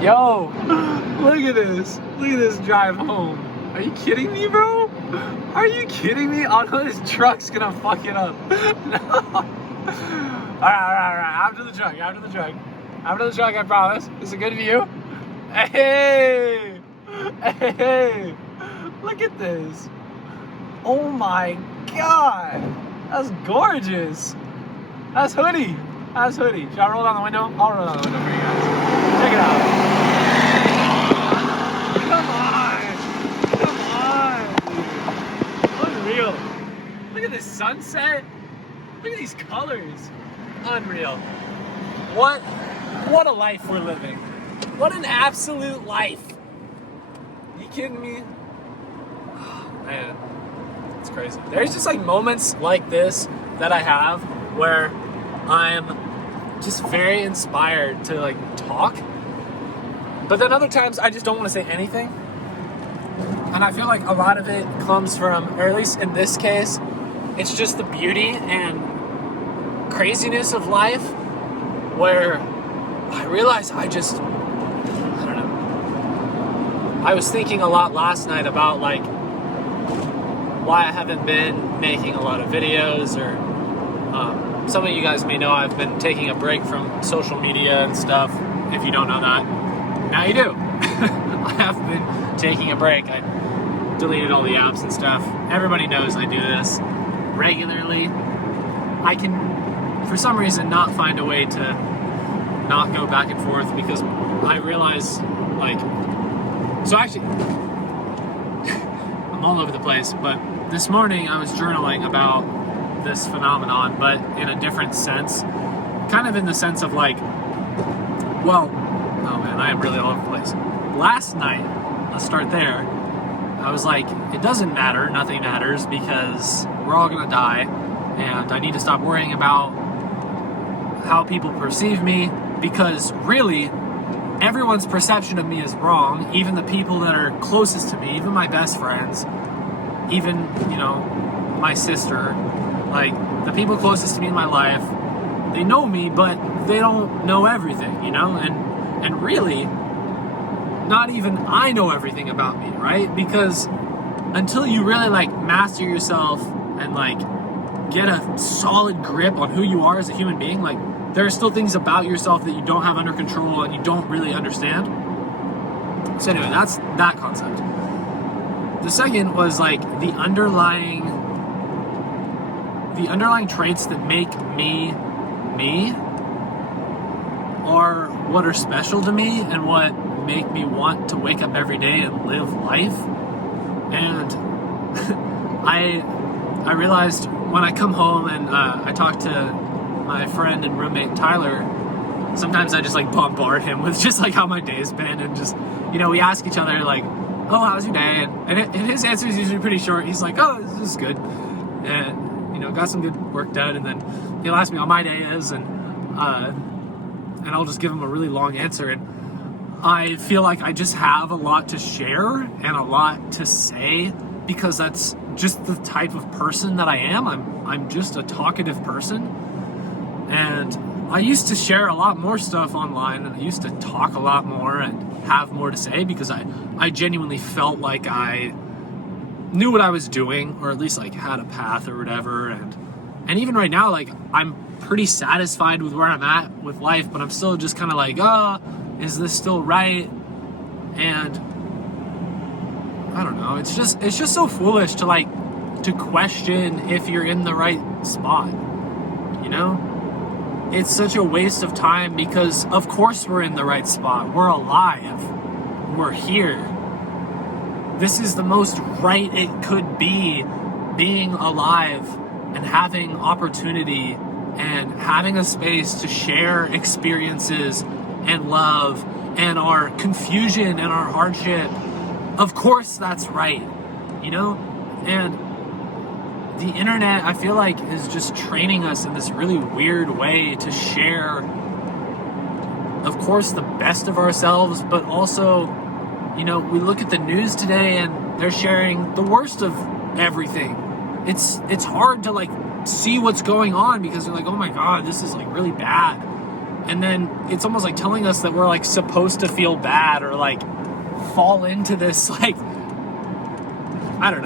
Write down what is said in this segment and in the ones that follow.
Yo, look at this. Look at this drive home. Are you kidding me, bro? Are you kidding me? Oh no, this truck's gonna fuck it up. No. Alright. After the truck, I promise. It's a good view. Hey! Look at this. Oh my god. That's gorgeous. That's hoodie. Should I roll down the window? I'll roll down the window for you guys. Check it out. Come on. Unreal. Look at this sunset. Look at these colors. Unreal. What a life we're living. What an absolute life. You kidding me? Oh, man, it's crazy. There's just like moments like this that I have where I'm just very inspired to like talk. But then other times I just don't want to say anything. And I feel like a lot of it comes from, or at least in this case, it's just the beauty and craziness of life where I realize I don't know. I was thinking a lot last night about like why I haven't been making a lot of videos, or some of you guys may know I've been taking a break from social media and stuff. If you don't know that, now you do. I have been taking a break. I deleted all the apps and stuff. Everybody knows I do this regularly. I can, for some reason, not find a way to not go back and forth because I realize, like, so actually, I'm all over the place, but this morning I was journaling about this phenomenon, but in a different sense, kind of in the sense of like, well, oh man, I am really all over the place. Last night, let's start there, I was like, it doesn't matter, nothing matters, because we're all gonna die, and I need to stop worrying about how people perceive me, because really, everyone's perception of me is wrong, even the people that are closest to me, even my best friends, even, you know, my sister, like, the people closest to me in my life, they know me, but they don't know everything, you know, and really, not even I know everything about me, right? Because until you really, like, master yourself and, like, get a solid grip on who you are as a human being, like, there are still things about yourself that you don't have under control and you don't really understand. So anyway, that's that concept. The second was like the underlying traits that make me me, or what are special to me and what make me want to wake up every day and live life. And I realized when I come home and I talk to my friend and roommate Tyler, sometimes I just like bombard him with just like how my day's been, and just, you know, we ask each other like, oh, how's your day? And his answer is usually pretty short. He's like, oh, this is good, and, you know, got some good work done. And then he'll ask me how my day is, and I'll just give him a really long answer. And I feel like I just have a lot to share and a lot to say, because that's just the type of person that I am. I'm just a talkative person. And I used to share a lot more stuff online, and I used to talk a lot more and have more to say, because I genuinely felt like I knew what I was doing, or at least like had a path or whatever. And even right now, like, I'm pretty satisfied with where I'm at with life, but I'm still just kind of like, is this still right? And I don't know, it's just so foolish to question if you're in the right spot, you know? It's such a waste of time, because of course we're in the right spot. We're alive. We're here. This is the most right it could be, being alive and having opportunity and having a space to share experiences and love and our confusion and our hardship. Of course that's right, you know? And the internet, I feel like, is just training us in this really weird way to share, of course, the best of ourselves, but also, you know, we look at the news today and they're sharing the worst of everything. It's hard to like see what's going on, because they're like, oh my God, this is like really bad. And then it's almost like telling us that we're like supposed to feel bad or like fall into this, like, I don't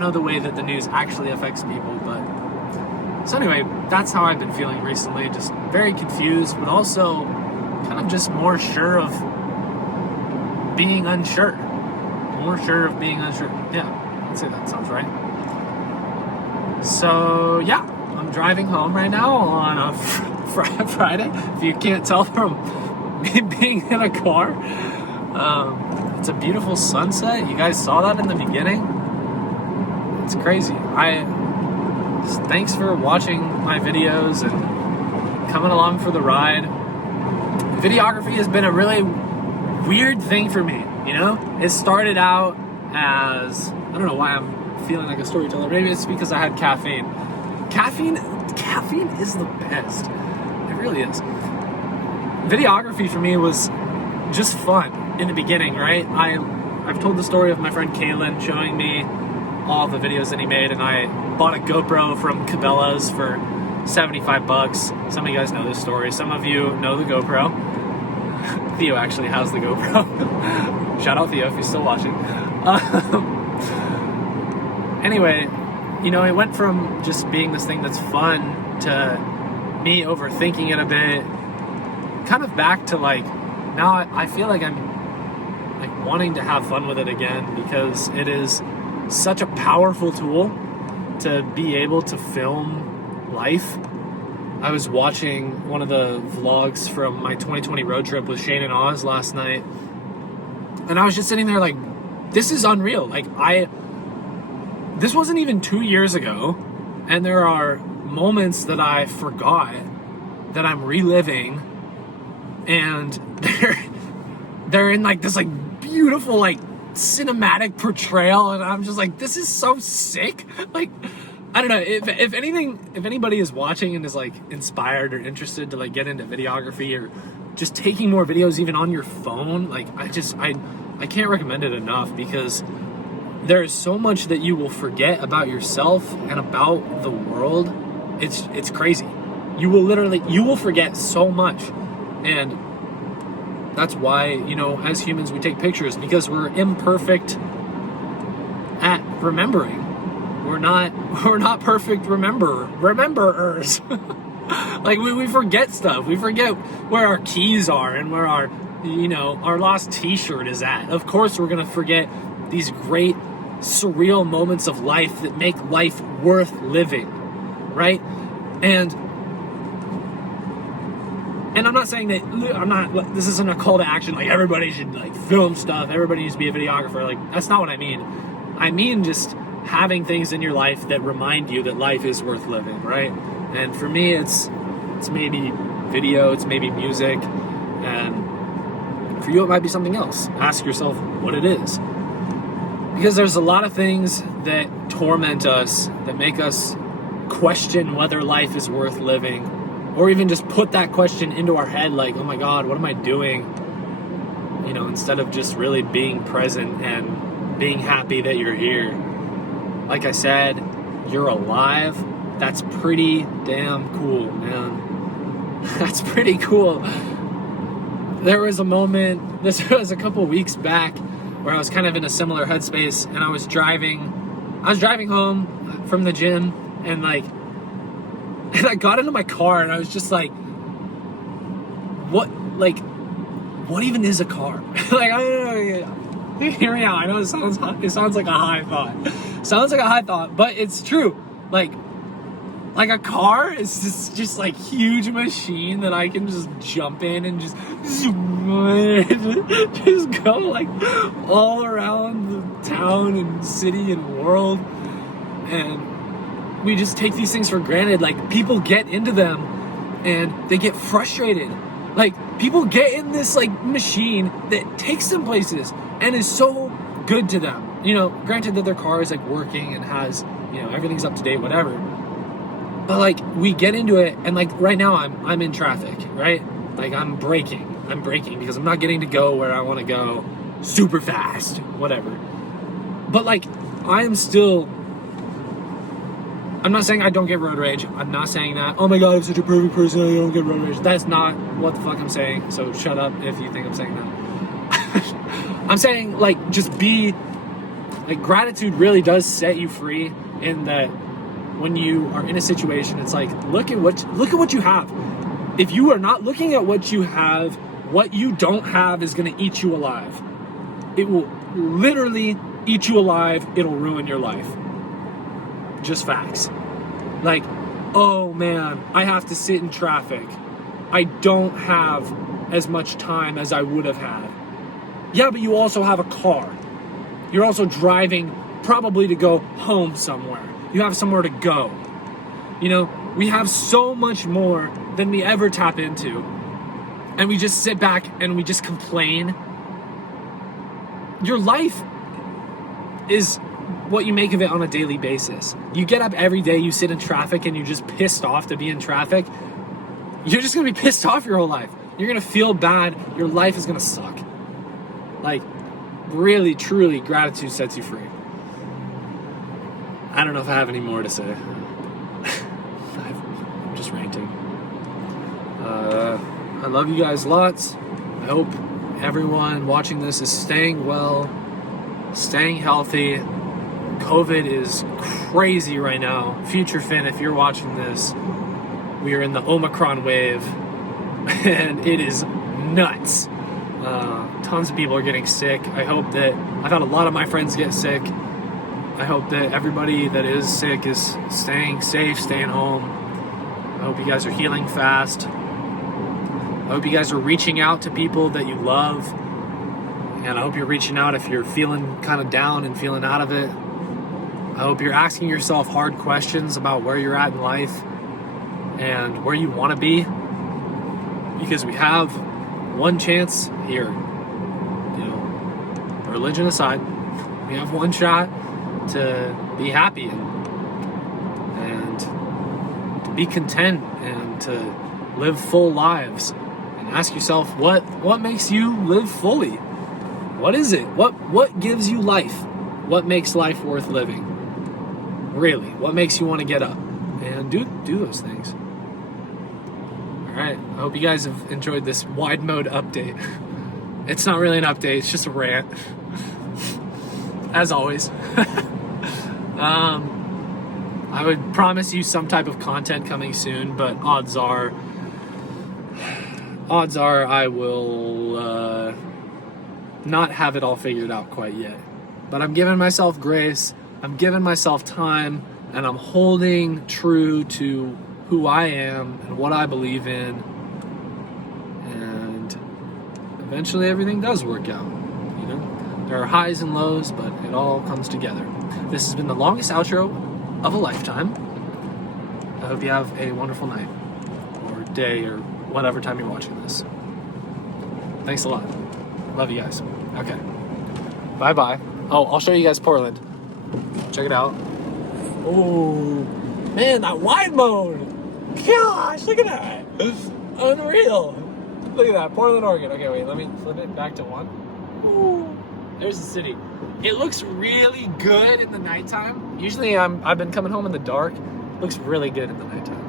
know the way that the news actually affects people. But so anyway, that's how I've been feeling recently. Just very confused, but also kind of just more sure of being unsure. Yeah, I'd say that sounds right. So yeah, I'm driving home right now on a Friday. If you can't tell from me being in a car, it's a beautiful sunset. You guys saw that in the beginning. It's crazy. Thanks for watching my videos and coming along for the ride. Videography has been a really weird thing for me, you know? It started out as, I don't know why I'm feeling like a storyteller. Maybe it's because I had caffeine. Caffeine is the best. It really is. Videography for me was just fun in the beginning, right? I've told the story of my friend Kalen showing me all the videos that he made, and I bought a GoPro from Cabela's for $75. Some of you guys know this story. Some of you know the GoPro. Theo actually has the GoPro. Shout out Theo if he's still watching. Anyway, you know, it went from just being this thing that's fun to me overthinking it a bit, kind of back to like, now I feel like I'm like wanting to have fun with it again, because it is such a powerful tool to be able to film life. I was watching one of the vlogs from my 2020 road trip with Shane and Oz last night, and I was just sitting there like, this is unreal. Like, this wasn't even 2 years ago, and there are moments that I forgot that I'm reliving, and they're in like this like beautiful like cinematic portrayal, and I'm just like, this is so sick. Like, I don't know, if anybody is watching and is like inspired or interested to like get into videography or just taking more videos even on your phone, like I can't recommend it enough, because there is so much that you will forget about yourself and about the world. It's crazy. You will forget so much. And that's why, you know, as humans we take pictures, because we're imperfect at remembering. We're not perfect rememberers. Like we forget stuff. We forget where our keys are and where our lost t-shirt is at. Of course we're going to forget these great surreal moments of life that make life worth living, right? And I'm not saying that this isn't a call to action, like everybody should like film stuff, everybody needs to be a videographer. Like, that's not what I mean. I mean just having things in your life that remind you that life is worth living, right? And for me, it's maybe video, it's maybe music, and for you it might be something else. Ask yourself what it is. Because there's a lot of things that torment us, that make us question whether life is worth living, or even just put that question into our head, like, oh my God, what am I doing? You know, instead of just really being present and being happy that you're here. Like I said, you're alive. That's pretty damn cool, man. That's pretty cool. There was a moment, this was a couple weeks back, where I was kind of in a similar headspace, and I was driving home from the gym, and I got into my car, and I was just like, what even is a car? Like, I don't know. Hear me out. I know it sounds like a high thought. Sounds like a high thought, but it's true. Like a car is just like huge machine that I can just jump in and just go like all around the town and city and world. And we just take these things for granted. Like, people get into them and they get frustrated. Like, people get in this like machine that takes them places and is so good to them. You know, granted that their car is like working and has, you know, everything's up to date, whatever. But like, we get into it, and like right now I'm in traffic, right? Like, I'm braking because I'm not getting to go where I want to go super fast, whatever. But like, I am still I'm not saying I don't get road rage. I'm not saying that, oh my God, I'm such a perfect person, I don't get road rage. That's not what the fuck I'm saying, so shut up if you think I'm saying that. I'm saying, like, just be, like, gratitude really does set you free in that when you are in a situation, it's like, look at what you have. If you are not looking at what you have, what you don't have is going to eat you alive. It will literally eat you alive. It'll ruin your life. Just facts. Like, oh man, I have to sit in traffic. I don't have as much time as I would have had. Yeah, but you also have a car. You're also driving probably to go home somewhere. You have somewhere to go. You know, we have so much more than we ever tap into. And we just sit back and we just complain. Your life is what you make of it on a daily basis. You get up every day, you sit in traffic, and you're just pissed off to be in traffic. You're just gonna be pissed off your whole life. You're gonna feel bad. Your life is gonna suck. Like, really, truly, gratitude sets you free. I don't know if I have any more to say. I'm just ranting. I love you guys lots. I hope everyone watching this is staying well, staying healthy. COVID is crazy right now. Future Finn, if you're watching this, we are in the Omicron wave, and it is nuts. Tons of people are getting sick. I hope that, I've had a lot of my friends get sick. I hope that everybody that is sick is staying safe, staying home. I hope you guys are healing fast. I hope you guys are reaching out to people that you love. And I hope you're reaching out if you're feeling kind of down and feeling out of it. I hope you're asking yourself hard questions about where you're at in life and where you want to be. Because we have one chance here. You know, religion aside, we have one shot to be happy and to be content and to live full lives. And ask yourself, what makes you live fully? What is it? What gives you life? What makes life worth living? Really, what makes you want to get up and do those things? All right, I hope you guys have enjoyed this wide mode update. It's not really an update, it's just a rant. As always. I would promise you some type of content coming soon, but odds are I will not have it all figured out quite yet. But I'm giving myself grace, I'm giving myself time, and I'm holding true to who I am and what I believe in. And eventually everything does work out. You know, there are highs and lows, but it all comes together. This has been the longest outro of a lifetime. I hope you have a wonderful night or day or whatever time you're watching this. Thanks a lot. Love you guys. Okay. Bye-bye. Oh, I'll show you guys Portland. Check it out. Oh, man, that wide mode. Gosh, look at that. Unreal. Look at that, Portland, Oregon. Okay, wait, let me flip it back to one. Ooh, there's the city. It looks really good in the nighttime. Usually I've been coming home in the dark. It looks really good in the nighttime.